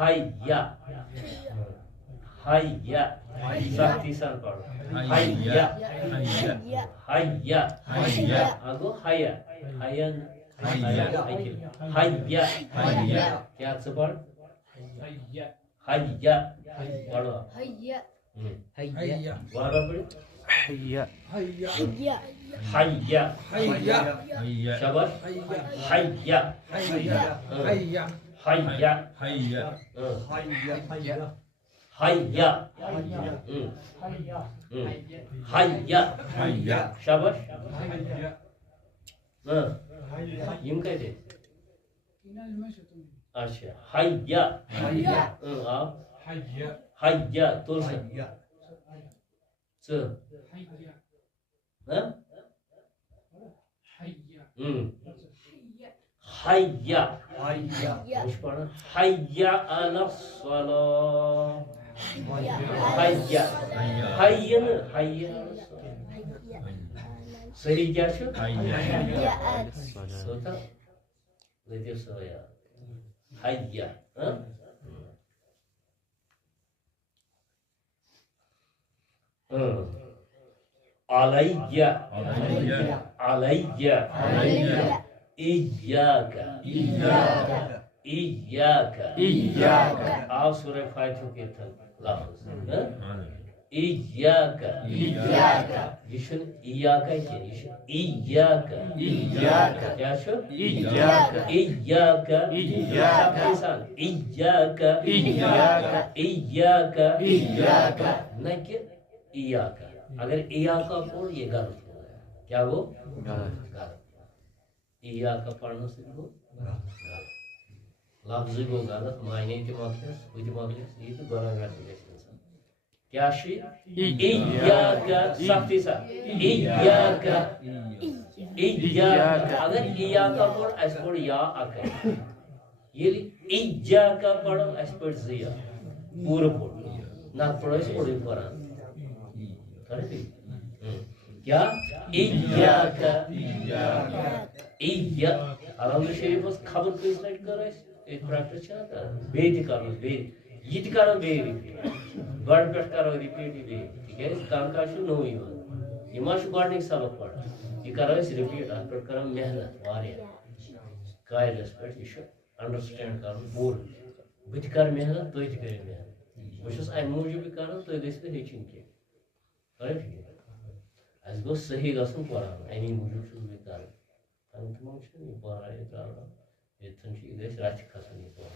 hayya hayya sakti san paro hayya hayya ago haya hayan hayya hayya kya se paro hayya paro hayya बार बार पढ़े hayya hayya शाबाश hayya hayya hayya hayya शाबाश यम कहते अच्छा hayya आप hayya तो च hayya hayya ala salah hayya hayya सही क्या छो सोता लेते सोया hayya alayya iyyaka आप सूरह फातिहा के लफ्ज iyyaka ये शुन iyyaka क्या ये शुन iyyaka क्या शुन iyyaka इंसान iyyaka नहीं कि iyyaka अगर iyyaka पढ़ो ये गलत हो गया क्या वो गलत iyyaka पढ़ने से वो लफ्ज़ गो गलत मायने ते मतलब ये तो गुनाहगार है इंसान क्या शी इय्याका सख्ती सा इय्याका अगर इय्याका पढ़ ऐसे पढ़ या आकर ये इय्याका पढ़ो ऐसे पढ़ ज़िया पूरा पढ़ ना पढ़ो ऐसे पढ़ कुरान क्या इय्याका अरंद शरीफ उस खबर को स्लाइड करो एक प्रैक्टिस चला कर बेदी करो बेदी ये करो बेदी गॉड पेट करो रिपीट ही ठीक है इस काम का शुरू नहीं हुआ ये माशु गॉड ने सबक पढ़ा ये करो इस रिपीट आप करो मेहनत वारिया काय रेस्पेक्ट यू शुड अंडरस्टैंड करो पूर बुझ कर मेहनत तो ही करे मेहनत मुझे आई मूवी भी करो तो इधर से हेचिंग के राइट as go सही गसन कुरान एनी मूवी शुरू भी करो अंत में ये बारा ये तारा ये तंशी इधर से रात खसनी तो